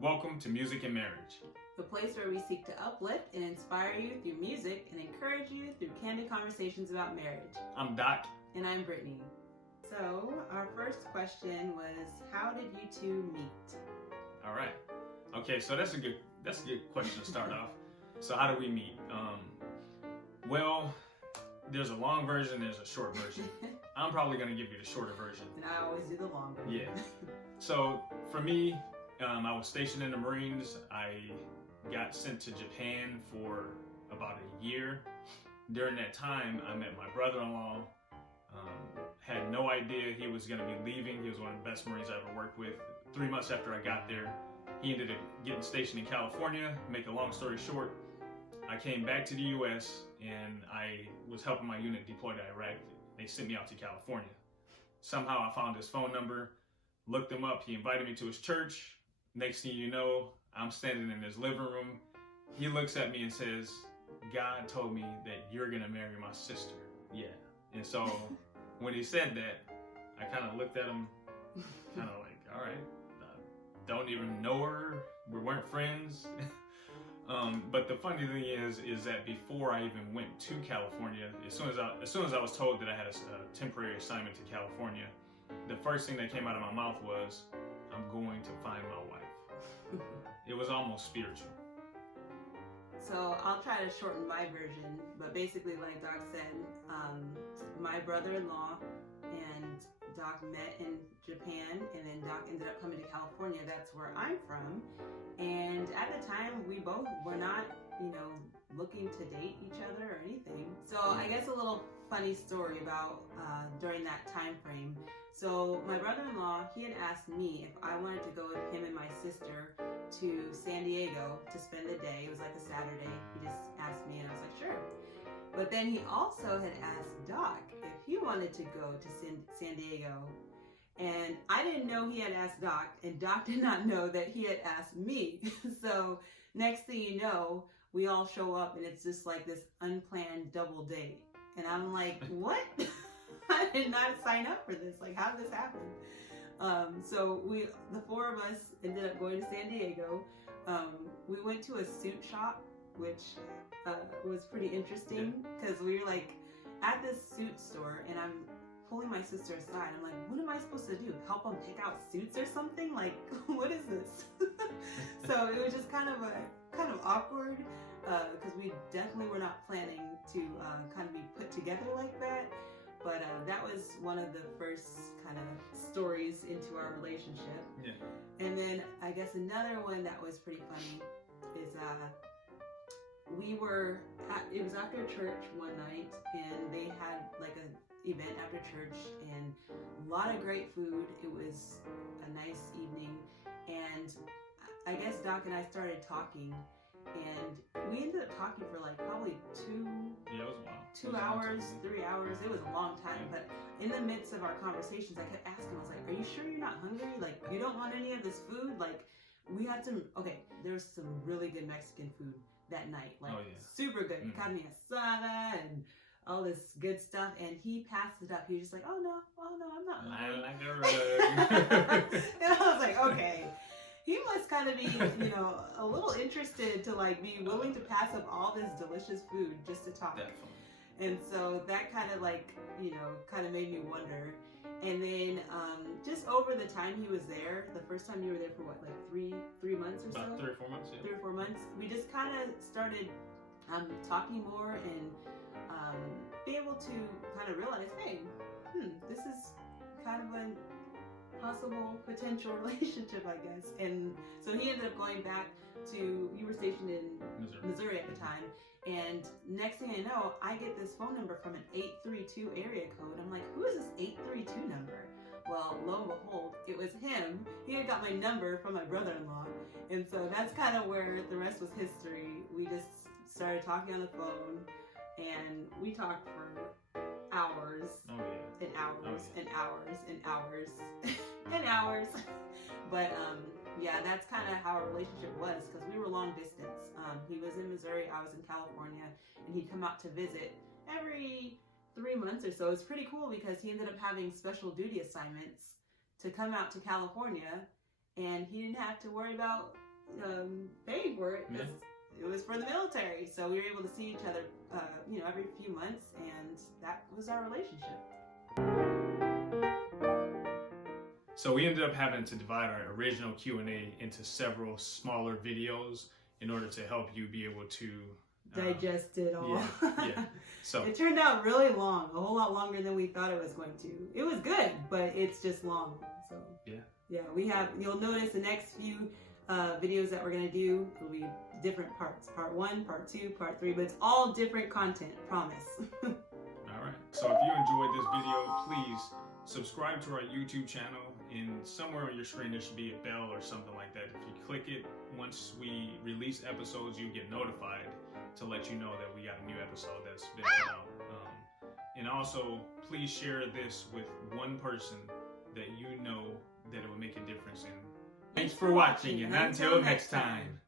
Welcome to Music and Marriage, the place where we seek to uplift and inspire you through music and encourage you through candid conversations about marriage. I'm Doc. And I'm Brittany. So, our first question was, how did you two meet? All right. Okay, so that's a good question to start off. So how do we meet? Well, there's a long version, there's a short version. I'm probably going to give you the shorter version. And I always do the long version. Yeah. So for me, I was stationed in the Marines. I got sent to Japan for about a year. During that time, I met my brother-in-law. Had no idea he was going to be leaving. He was one of the best Marines I ever worked with. 3 months after I got there, he ended up getting stationed in California. Make a long story short, I came back to the U.S. and I was helping my unit deploy to Iraq. They sent me out to California. Somehow I found his phone number, looked him up. He invited me to his church. Next thing you know, I'm standing in his living room. He looks at me and says, "God told me that you're going to marry my sister." Yeah. And so when he said that, I kind of looked at him, kind of like, all right, don't even know her. We weren't friends. But the funny thing is that before I even went to California, as soon as I was told that I had a temporary assignment to California, the first thing that came out of my mouth was, "I'm going to find my wife." It was almost spiritual. So I'll try to shorten my version, but basically, like Doc said, my brother-in-law and Doc met in Japan, and then Doc ended up coming to California. That's where I'm from. And at the time, we both were not, looking to date each other or anything. So I guess a little funny story about during that time frame. So my brother-in-law, he had asked me if I wanted to go with him and my sister to San Diego to spend the day. It was like a Saturday. He just asked me, and I was like, sure. But then he also had asked Doc if he wanted to go to San Diego. And I didn't know he had asked Doc, and Doc did not know that he had asked me. So next thing you know, we all show up, and it's just like this unplanned double date. And I'm like, what? I did not sign up for this. Like, how did this happen? So the four of us ended up going to San Diego. We went to a suit shop, which was pretty interesting because we were like at this suit store, and I'm pulling my sister aside. I'm like, what am I supposed to do? Help them pick out suits or something? Like, what is this? So it was just kind of awkward because we definitely were not planning to kind of be put together like that. But that was one of the first kind of stories into our relationship. Yeah. And then I guess another one that was pretty funny is it was after church one night, and they had like an event after church and a lot of great food. It was a nice evening, and I guess Doc and I started talking, and we ended up talking for like probably 2 hours, 3 hours. It was a long time, but in the midst of our conversations, I kept asking, I was like, are you sure you're not hungry? Like, you don't want any of this food? Like, we had there was some really good Mexican food that night. Like, super good. Mm-hmm. Carne asada and all this good stuff. And he passed it up. He was just like, oh no, I'm not hungry. Like a rug. And I was like, okay. He must kind of be, a little interested to like be willing to pass up all this delicious food just to talk. Definitely. And so that kind of like, kind of made me wonder. And then just over the time he was there, the first time you were there for what, like three months or so? About 3 or 4 months, yeah. 3 or 4 months. We just kind of started talking more and be able to kind of realize, hey, this is kind of a possible potential relationship, I guess. And so he ended up going back to, you were stationed in Missouri at the time, and next thing I know, I get this phone number from an 832 area code. I'm like, who is this 832 number? Well, lo and behold, it was him. He had got my number from my brother-in-law, and so that's kind of where the rest was history. We just started talking on the phone, and we talked for hours. And hours and hours and hours and hours. But yeah, that's kind of how our relationship was, because we were long distance. He was in Missouri, I was in California, and he'd come out to visit every 3 months or so. It's pretty cool because he ended up having special duty assignments to come out to California, and he didn't have to worry about paying for it. Yeah. It was for the military, so we were able to see each other, every few months, and that was our relationship. So we ended up having to divide our original Q&A into several smaller videos in order to help you be able to digest it all. Yeah. So it turned out really long, a whole lot longer than we thought it was going to. It was good, but it's just long. So you'll notice the next few videos that we're gonna do will be different parts. Part 1, part 2, part 3, but it's all different content, promise. All right. So if you enjoyed this video, please subscribe to our YouTube channel. And somewhere on your screen there should be a bell or something like that. If you click it, once we release episodes, you get notified to let you know that we got a new episode that's been put out. And also, please share this with one person that you know that it will make a difference in. Thanks for watching, and until next time.